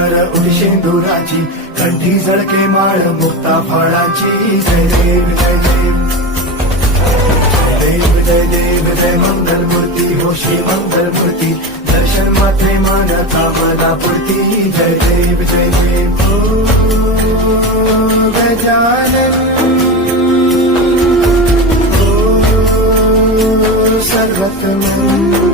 नर उडी शेंदुराची, कंठी झळके माळ मुक्ता फळाची. जय देव जय देव देव जय देव जय मंगल मूर्ती हो श्री मंगल मूर्ती. दर्शन मात्रे मानता मला पुरती. जय देव जय देव हो गजानन हो सर्वतमन.